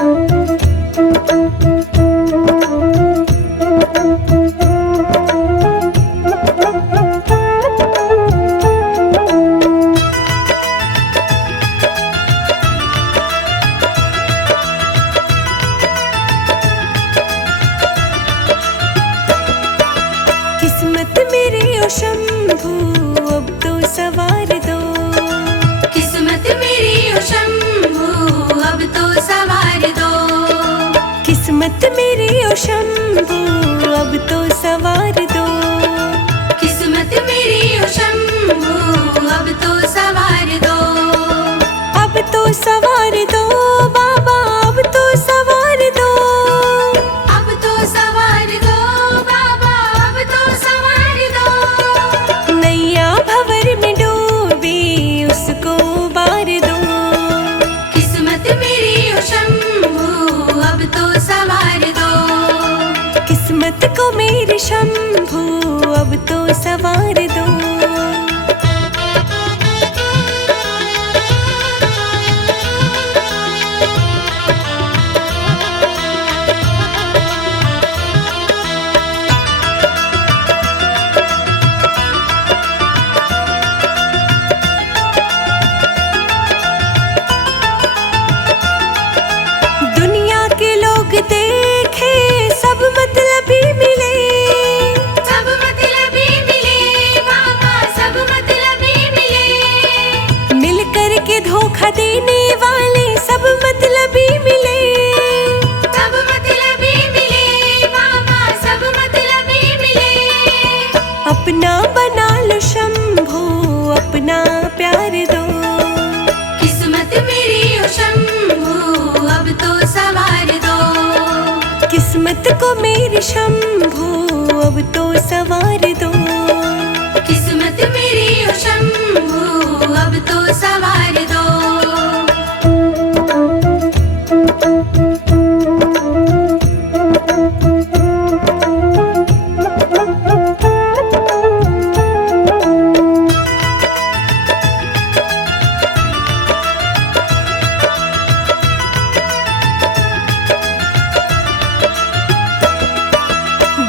किस्मत मेरी ओ शंभू अब तो सवार दो। किस्मत मेरी ओ शंभू अब तो सवार दो। किस्मत मेरी ओ शंभू अब तो सवार दो। किस्मत मेरी ओ शंभू अब तो सवार दो। अब तो सवार दो बाबा, अब तो सवार दो। अब तो सवार दो बाबा, अब तो सवार दो। नैया भंवर में डूबी उसको उबार दो। किस्मत मेरी ओ शंभू अब तो सवार दो। किस्मत को मेरी शंभू अब तो सवार दो। दुनिया के लोग देखे सब मतलबी मिले। सब मतलबी मिले बाबा, सब मतलबी मिले। मिल कर के धोखा देने वाले सब मतलबी मिले। सब मतलबी मिले बाबा, सब मतलबी मिले। अपना बना लो शंभू, अपना प्यार दो। किस्मत मेरी ओ शंभू अब तो सवार दो। किस्मत को मेरी शंभू अब तो सवार दो। किस्मत मेरी ओ शंभू अब तो सवार दो।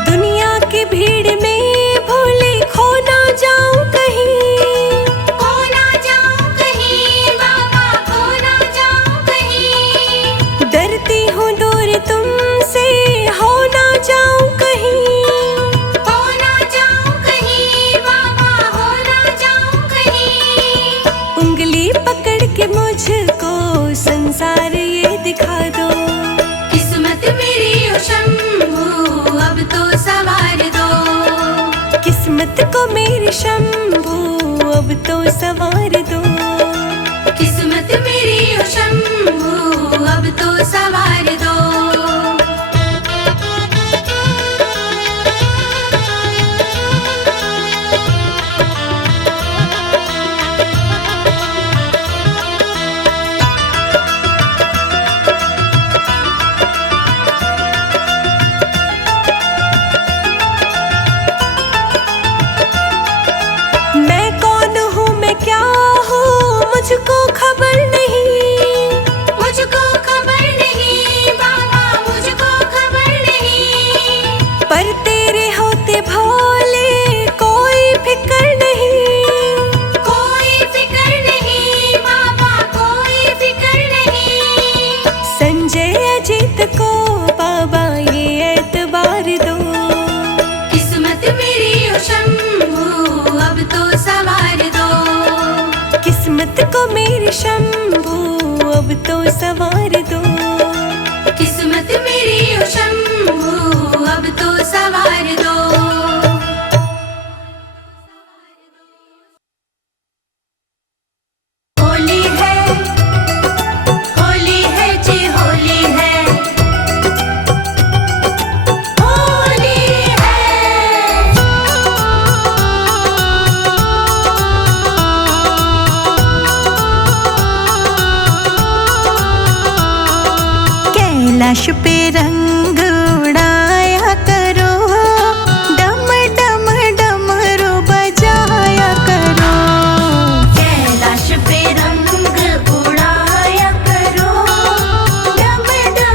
दुनिया की भीड़ में भोले खो ना जाऊं कहीं। खो ना जाऊं कहीं बाबा, खो ना जाऊं कहीं। डरती हूँ दूर तुमसे हो ना जाऊं कहीं। हो ना जाऊं कहीं बाबा, हो ना जाऊं कहीं। उंगली पकड़ के मुझको संसार ये दिखा दो। किस्मत मेरी ओ शंभू अब तो सवार दो। किस्मत को मेरी शंभू अब तो सवार दो। किस्मत मेरी ओ शंभू अब तो सवार दो। मैं कौन हूँ, मैं क्या हूँ, मुझको खबर नहीं। मुझको खबर नहीं बाबा, मुझको खबर नहीं। पर तेरे होते भोले कोई फिक्र नहीं। कोई फिक्र नहीं बाबा, कोई फिक्र नहीं। संजय अजीत को बाबा ये एतबार दो। किस्मत मेरी ओ शंभू अब तो सवार दो। किस्मत को मेरी शंभू अब तो सवार दो। किस्मत मेरी ओ शंभू अब तो सवार दो। होली है, होली है जी, होली है, होली है। कैलाश पे रंग उड़ाया करो, डम डम डमरू बजाया करो। कैलाश पे रंग उड़ाया करो, डम डम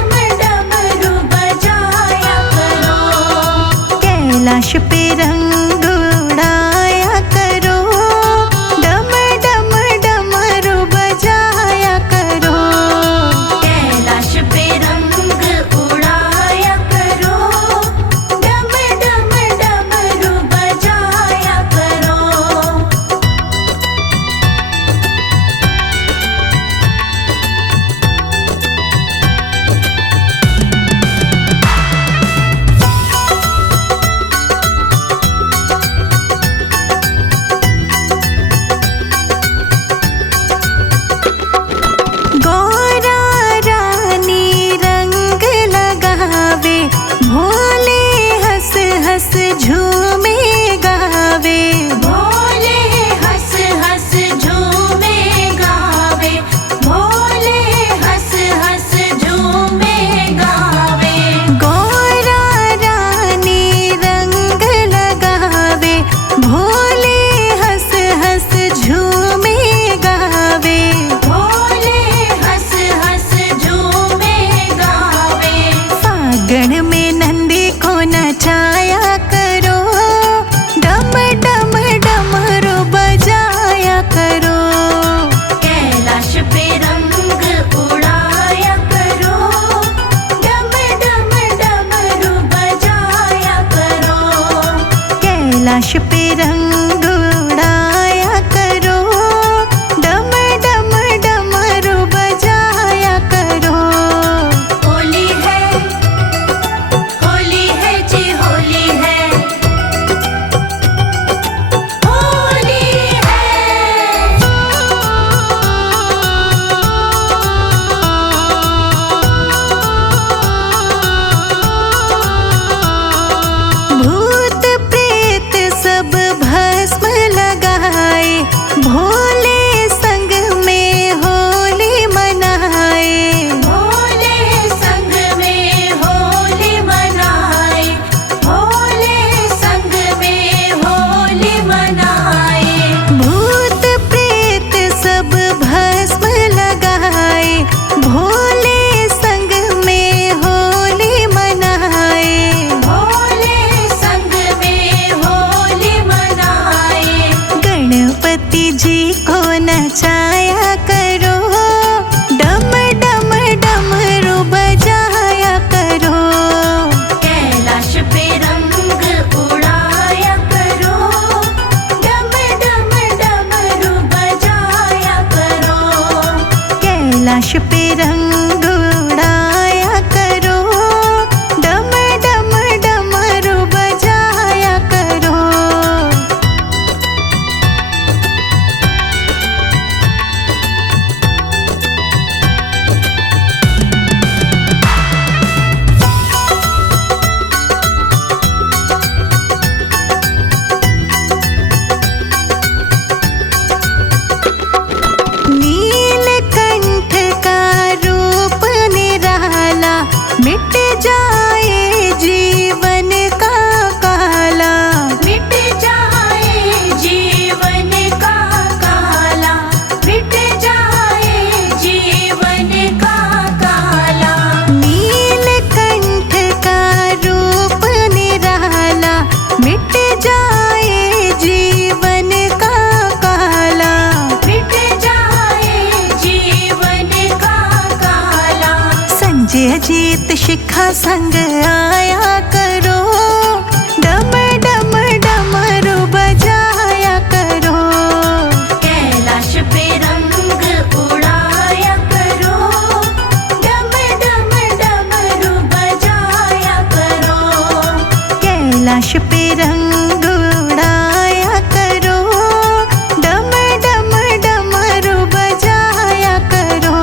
कैलाश पे रंग उड़ाया करो, डम डम डमरू बजाया करो। कैलाश पे रंग उड़ाया करो, डम डम डमरू बजाया करो। गौरा रानी रंग लगावे, भोले हंस हंस झूमे गावे। भोले हंस हंस झूमे गावे, भोले हंस हंस झूमे गावे। गौरा रानी रंग लगावे, भोले हंस हंस झूमे गावे। भोले हंस हंस झूमे गावे। फागण में नंदी को नचाया करो, डम डम डमरू बजाया करो। कैलाश पे रंग उड़ाया करो, डम डम डमरू बजाया करो। कैलाश पे रंग उड़ाया करो, डम डम डमरू बजाया करो। होली है जी होली है, होली भूत प्रेत सब भस्म लगाए, भोले संग में होली मनाए। भोले संग में होली मनाए, भोले संग में होली मनाए। भूत प्रेत सब भस्म लगाए, भोले संग में होली मनाए। भोले संग में होली मनाए। गणपति जी को नचाया करो, डम डम डमरू बजाया करो। कैलाश पे रंग उड़ाया करो, डम डम डमरू बजाया करो। कैलाश पे रंग उड़ाया करो, डम डम डमरू बजाया करो। नीलकंठ का रूप निराला, मिट जाए जीवन का काला। मिट जाए जीवन का काला, मिट जाए जीवन का काला। नीलकंठ का रूप निराला, मिट जाए जीवन का काला। मिट जाए जीवन का काला। संजय जीत शिखा संग आया करो, डम डम डमरू बजाया करो। कैलाश पे रंग उड़ाया करो, डम डम डमरू बजाया करो। कैलाश पे रंग उड़ाया करो, डम डम डमरू बजाया करो।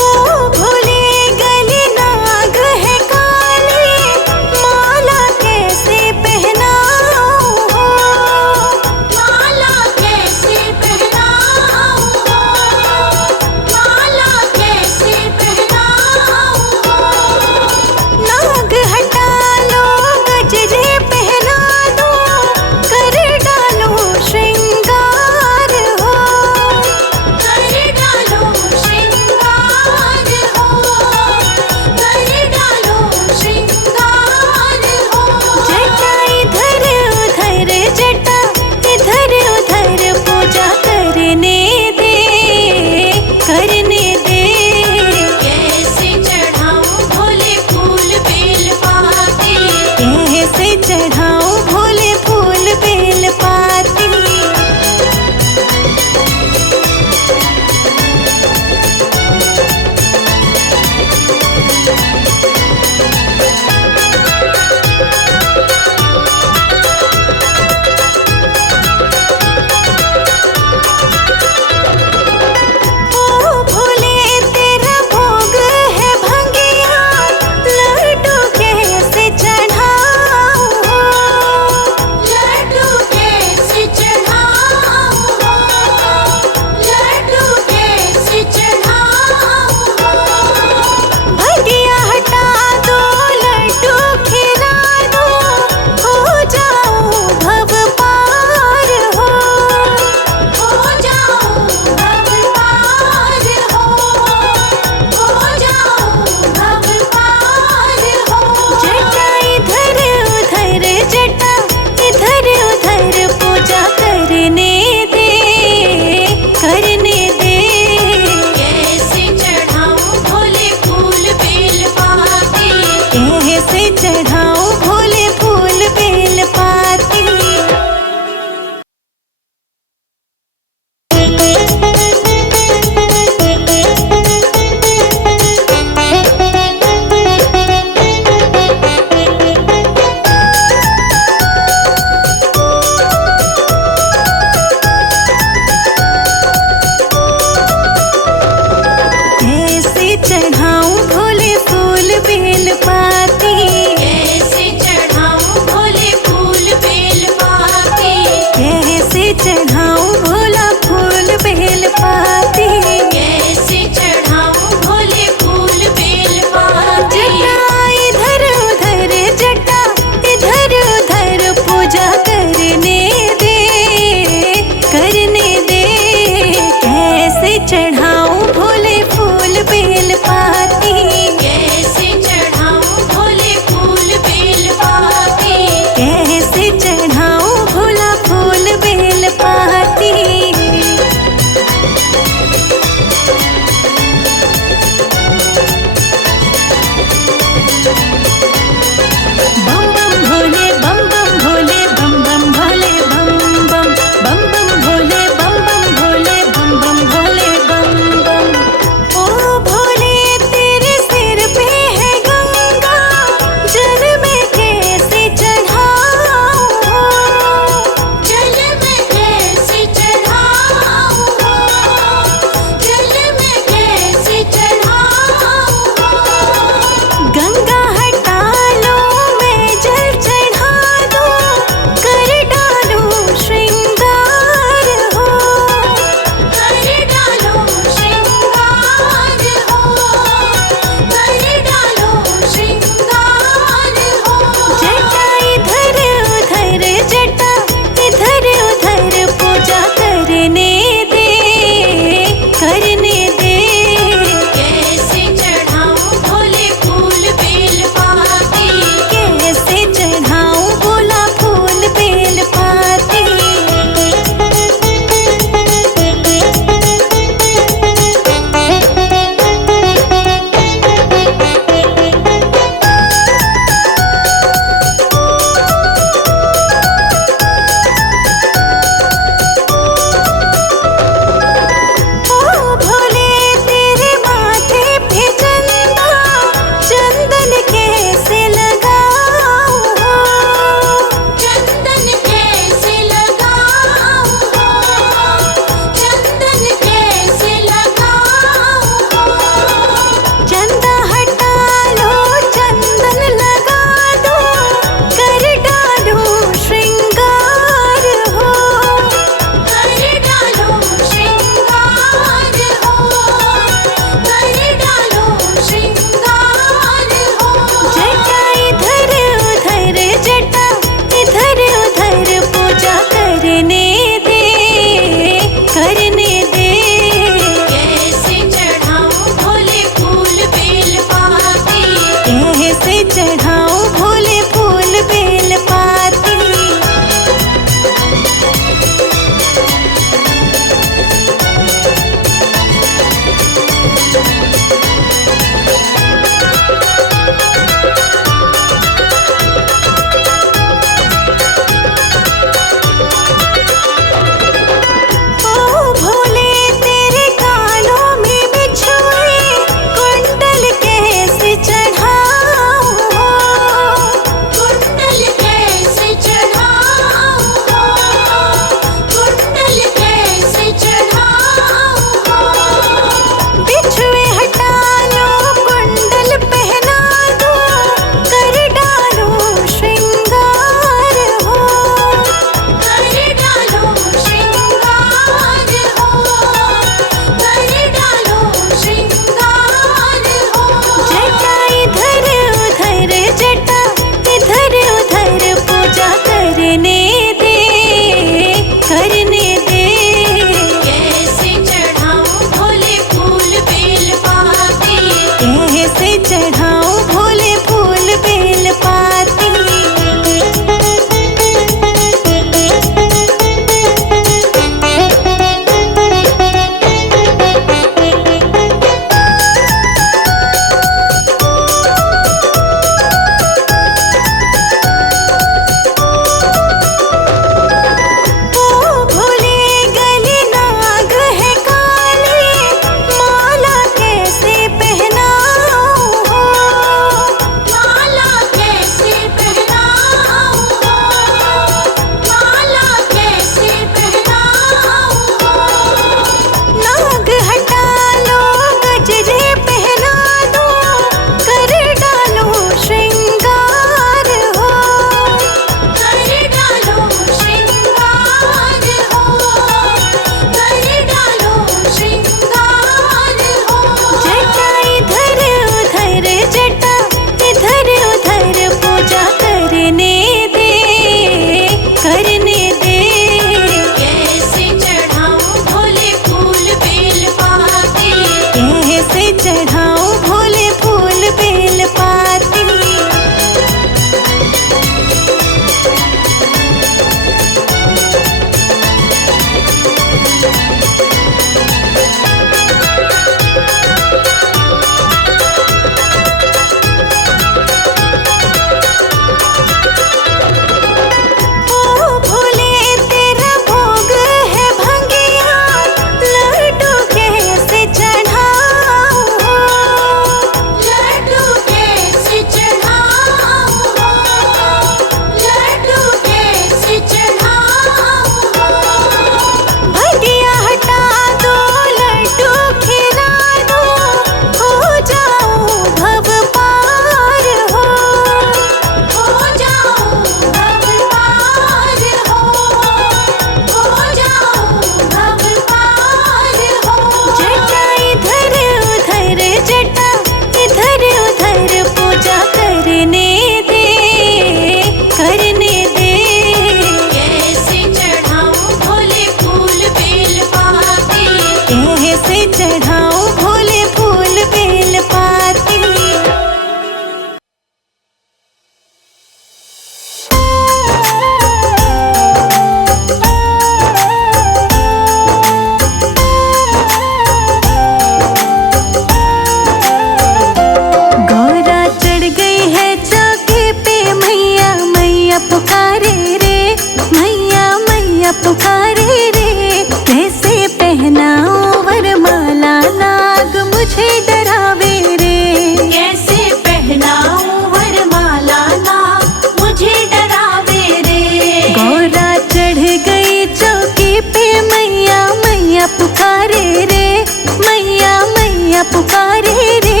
मैया पुकारे रे,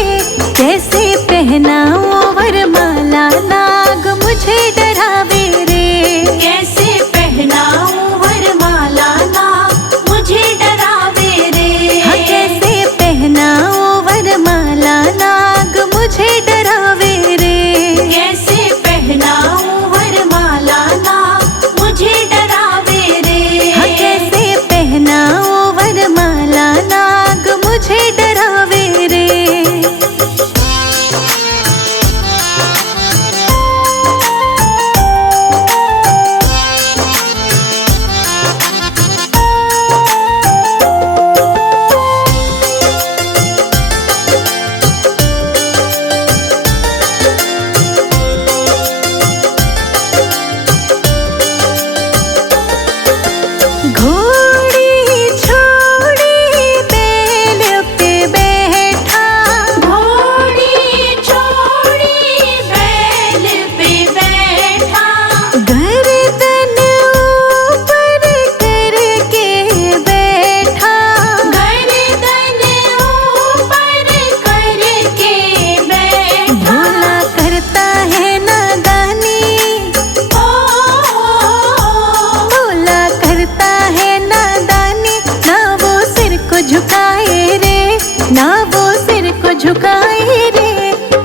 कैसे पहनाऊं वरमाला नाग मुझे डरावे रे। कैसे पहनाऊं वरमाला नाग मुझे डरावे रे। हाँ कैसे पहनाऊं वरमाला नाग मुझे डरावे रे। कैसे पहनाऊं वरमाला नाग मुझे डरावे रे। हाँ कैसे पहनाऊं वरमाला नाग मुझे डरावे रे। घोड़ी छोड़ी बैल पे बैठा, घोड़ी छोड़ी बैल पे बैठा। गर्दन ऊपर करके बैठा। गर्दन ऊपर करके बैठा। भोला करता है नादानी, भोला करता है नादानी, ना वो सिर को झुकाए रे, ना वो सिर को झुकाए रे।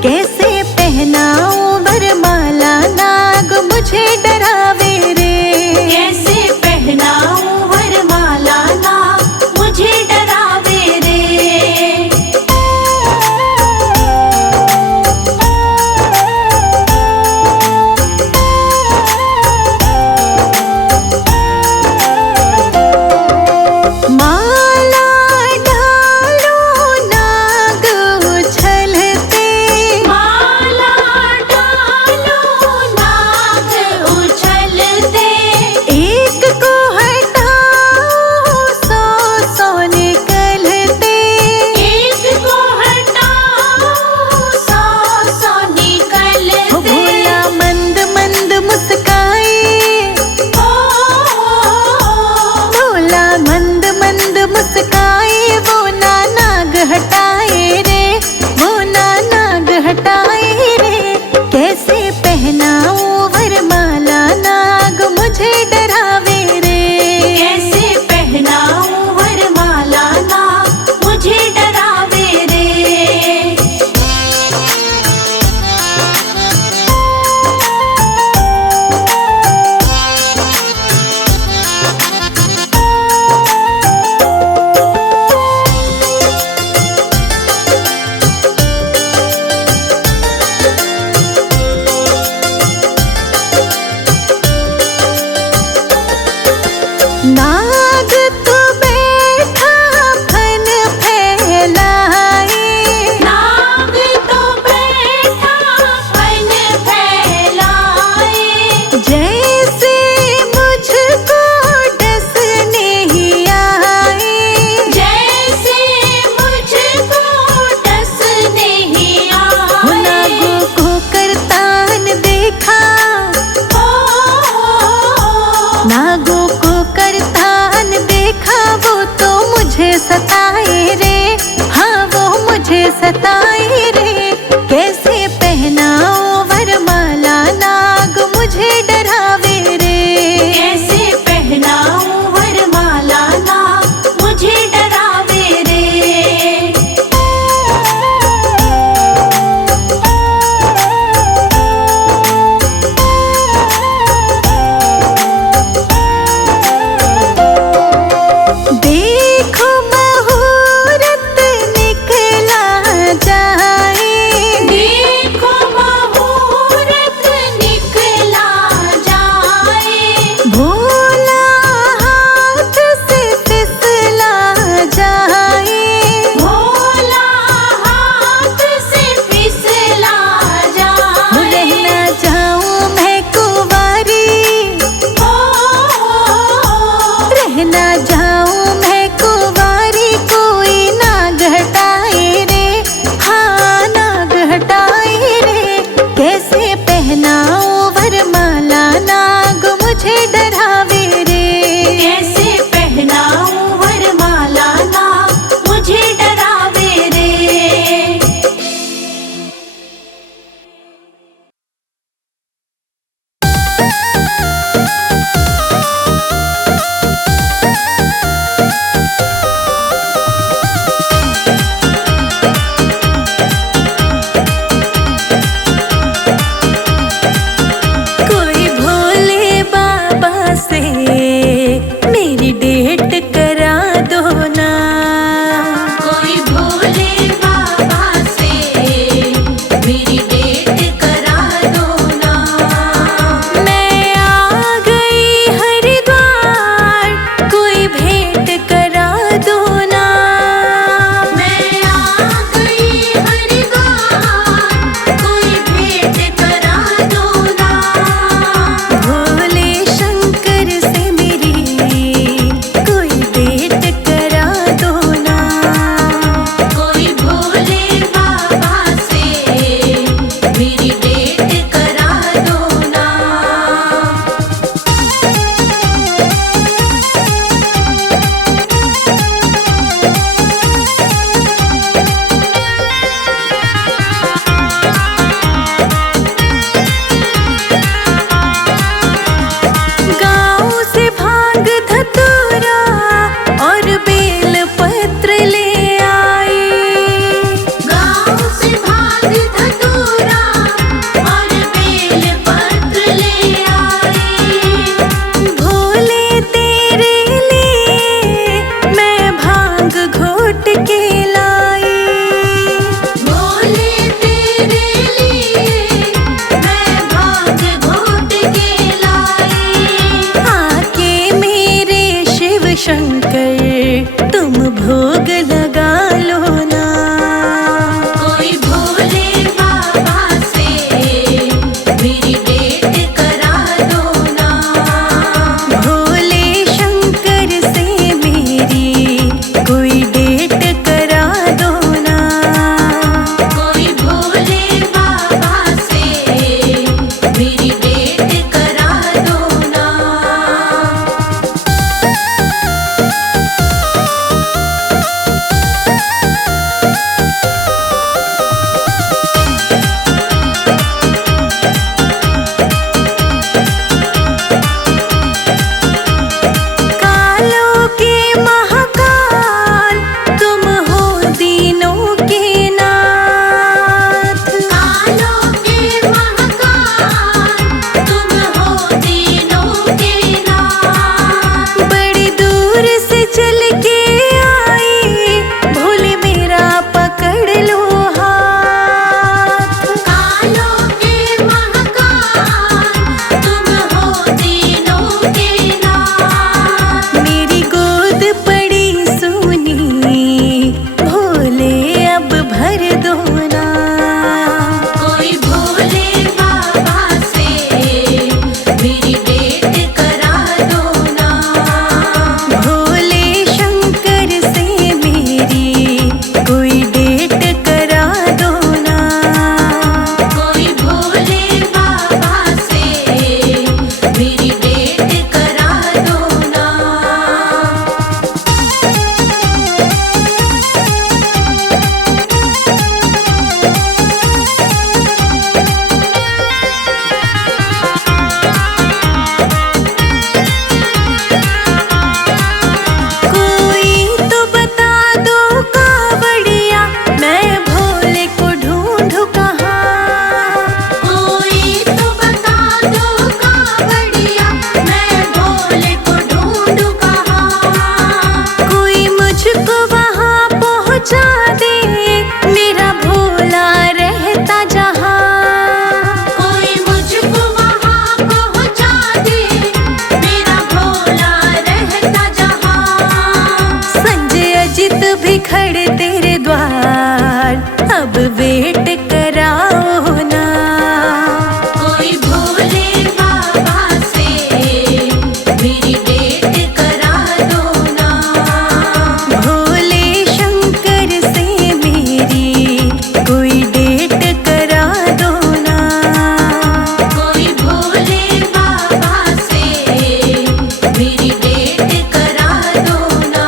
कैसे पहनाऊं वरमाला नाग मुझे डरावे रे। कैसे पहनाऊं वरमाला नाग मुझे डरावे रे। माला डालो नाग उछलते, माला डालो नाग उछलते। एक को हटाओ सौ सौ निकलते। एक को हटाओ सौ सौ ओ निकलते। भोला मंद मंद मुस्काए, भोला मंद मंद मुस्काए, वो ना नाग हटाए रे, वो ना नाग हटाए रे। कैसे पहनाऊं वरमाला नाग मुझे डरावे रे। कैसे पहनाऊं वरमाला नाग मुझे डरावे रे। नाग तो बैठा फन फैलाए, नाग तो बैठा फन फैलाए। जैसे मुझको डसने ही आए। जैसे मुझको डसने ही आए। नागों को करतान देखा, नागों को करतान देखा, वो तो मुझे सताए रे, हाँ वो मुझे सताए रे। कैसे पहनाऊं वरमाला नाग मुझे डरावे रे। कैसे पहनाऊं वरमाला नाग मुझे डरावे रे। देखो मुहूर्त निकला अब वेट कराओ ना। कोई भोले बाबा से मेरी डेट करा दो ना। भोले शंकर से मेरी कोई डेट करा दो ना। कोई भोले बाबा से मेरी डेट करा दो ना।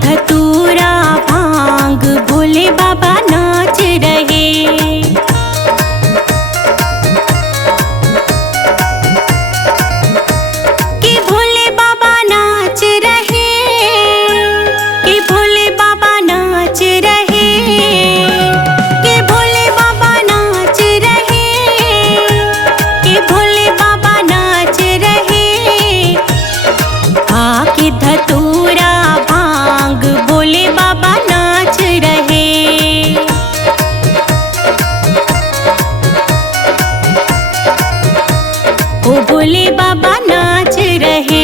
धतूरा भांग भोले बाबा नाच रहे। कि भोले बाबा नाच रहे, कि भोले बाबा नाच रहे, कि भोले बाबा नाच रहे, कि भोले बाबा नाच रहे। आके धतूरा भांग भोले बाबा नाच रहे। ओ भोले बाबा नाच रहे।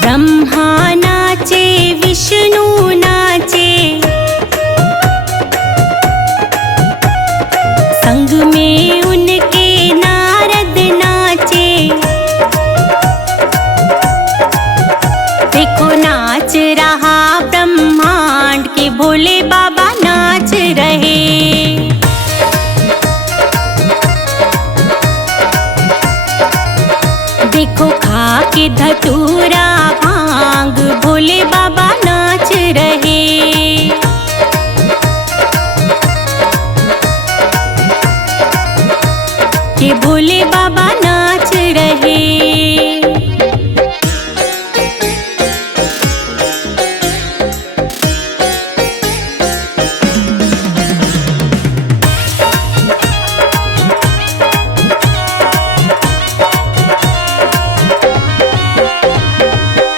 ब्रह्मा नाचे, विष्णु नाचे, संग में उनके नारद नाचे। देखो नाच रहा ब्रह्मांड के भोले बाबा नाच रहे। देखो खा के धतूरा भांग भोले बाबा नाच रहे। कि भोले बाबा नाच रहे।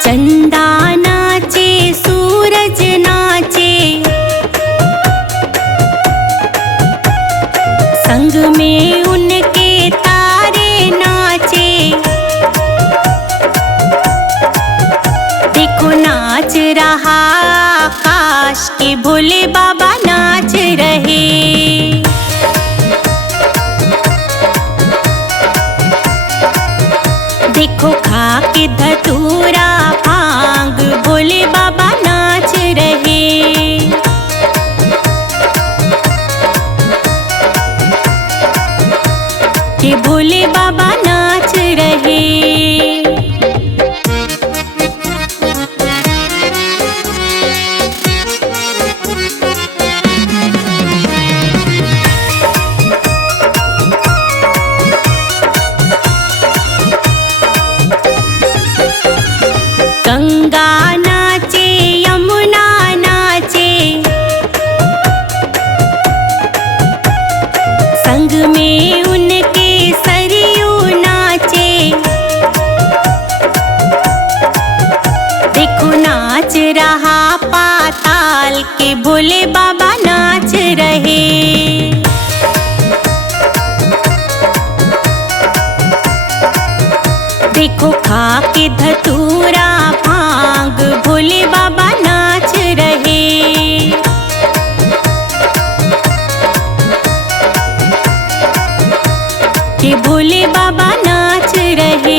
चंदा नाचे, सूरज नाचे, संग में उनके तारे नाचे। देखो नाच रहा आकाश के भोले बाबा नाच रहे। देखो खा के धतूरा भांग भोले बाबा नाच रहे। कि भोले बाबा नाच रहे। गंगा नाचे, यमुना नाचे, संग में उनके सरयू नाचे। देखो नाच रहा पाताल के भोले बाबा नाच रहे। देखो खा के धतूरा भांग भोले बाबा नाच रहे। कि भोले बाबा नाच रहे।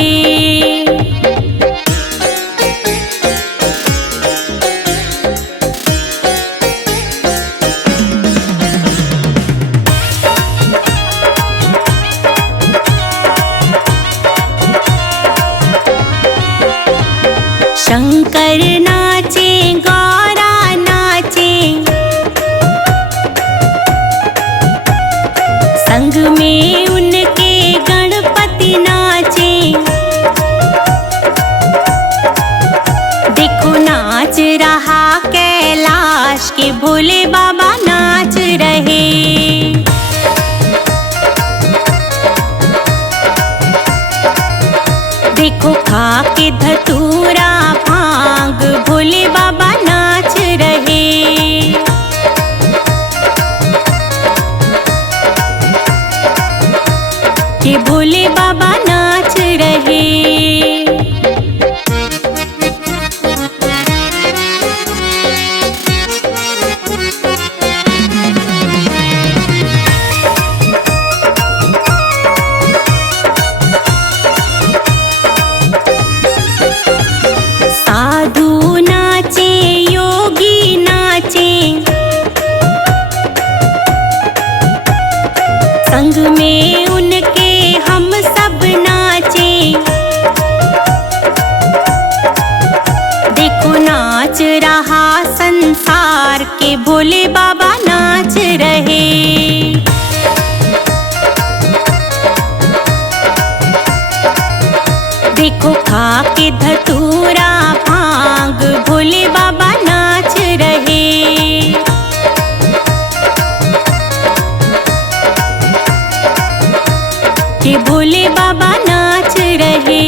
के भोले बाबा नाच रहे। देखो खा के धतूरा भांग भोले बाबा नाच रहे। के भोले बाबा नाच रहे।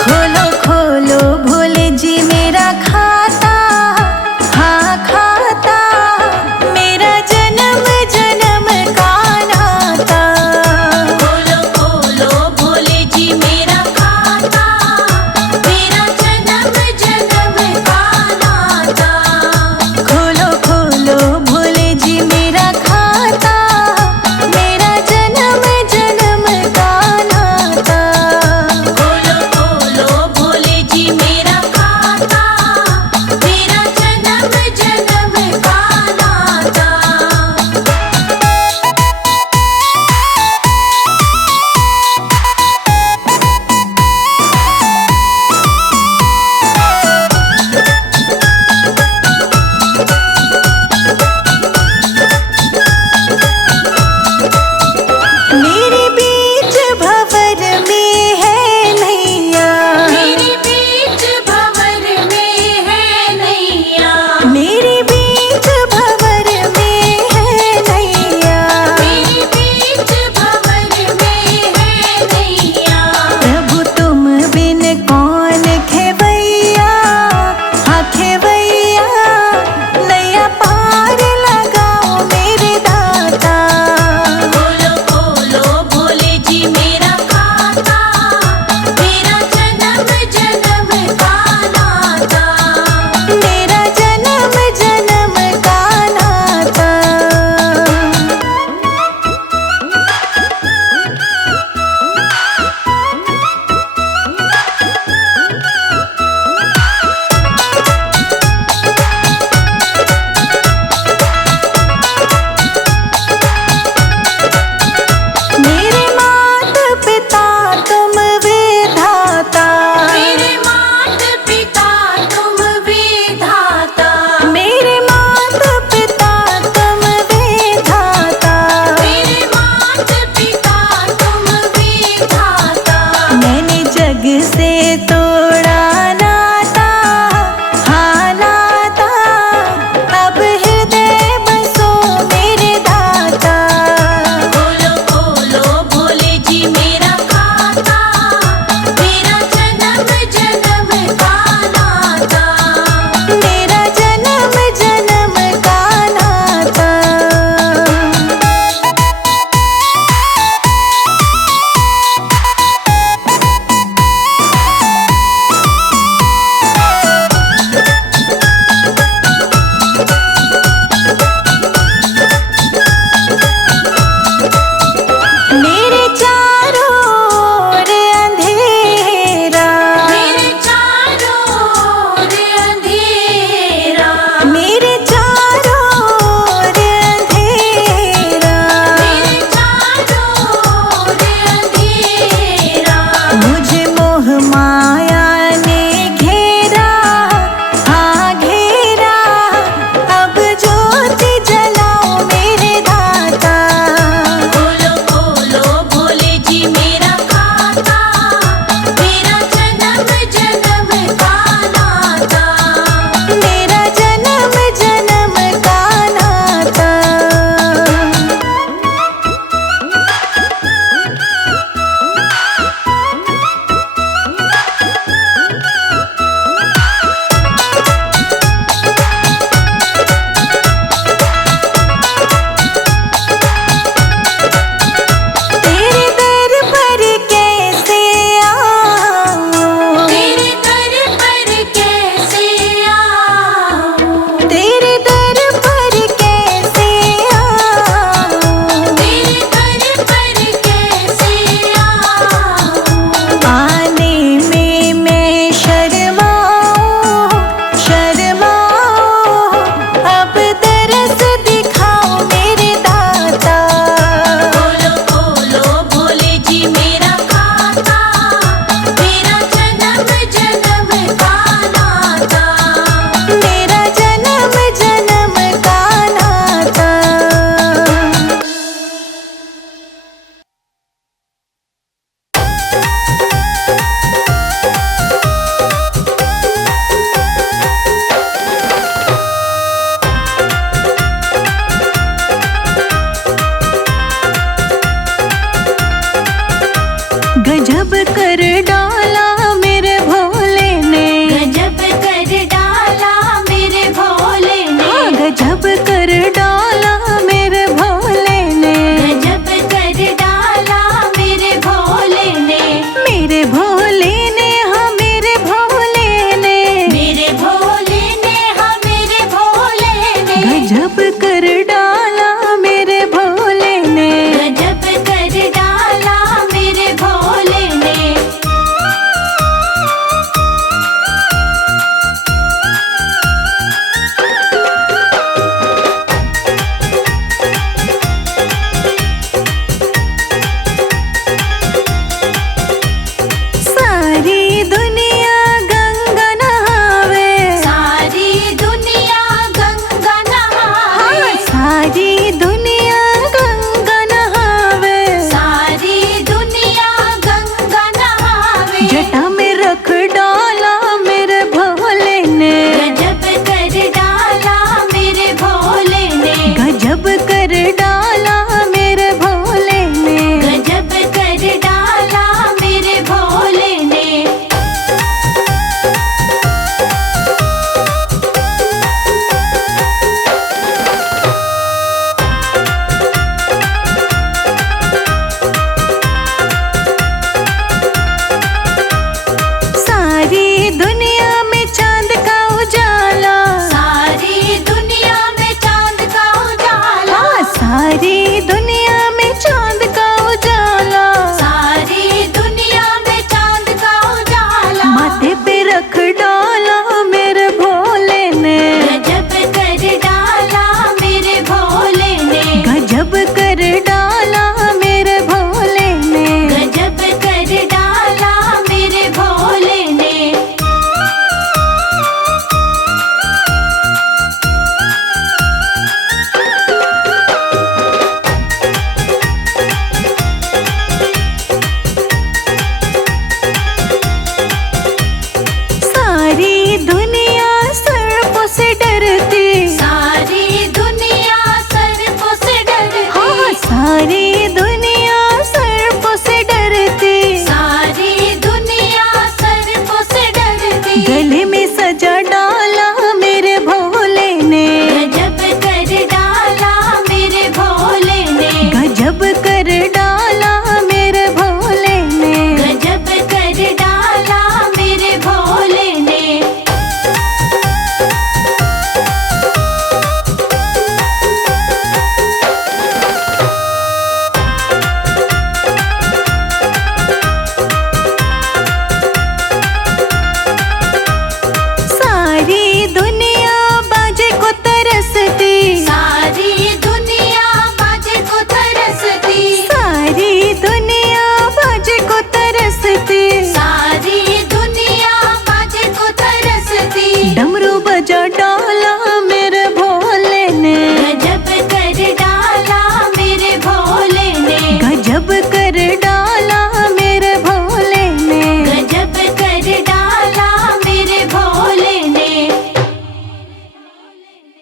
खोलो खोलो भोले जी मेरा खाता, हाँ खाता, मेरा जन्म जन्म का नाता। खोलो खोलो भोले जी मेरा खाता, मेरा जन्म जन्म का नाता। खोलो खोलो भोले जी मेरा खाता, मेरा जन्म जन्म का नाता। खोलो खोलो भोले जी मेरा खाता, मेरा जन्म जन्म का नाता। मेरे बीच भंवर में है नैया, मेरे बीच भंवर में है नैया। मेरे बीच भंवर में है नैया। मेरे बीच भंवर में है नैया। प्रभु तुम बिन कौन खेवैया, हाँ खेवैया, नैया पार लगाओ मेरे दाता। खोलो खोलो भोले जी मेरा खाता, मेरा जन्म जन्म का नाता। मेरा जन्म जन्म का नाता। मेरे मात पिता तुम विधाता। मेरे मात पिता तुम विधाता। मेरे मात पिता तुम विधाता। मेरे मात पिता तुम विधाता। मैंने जग से तोड़ा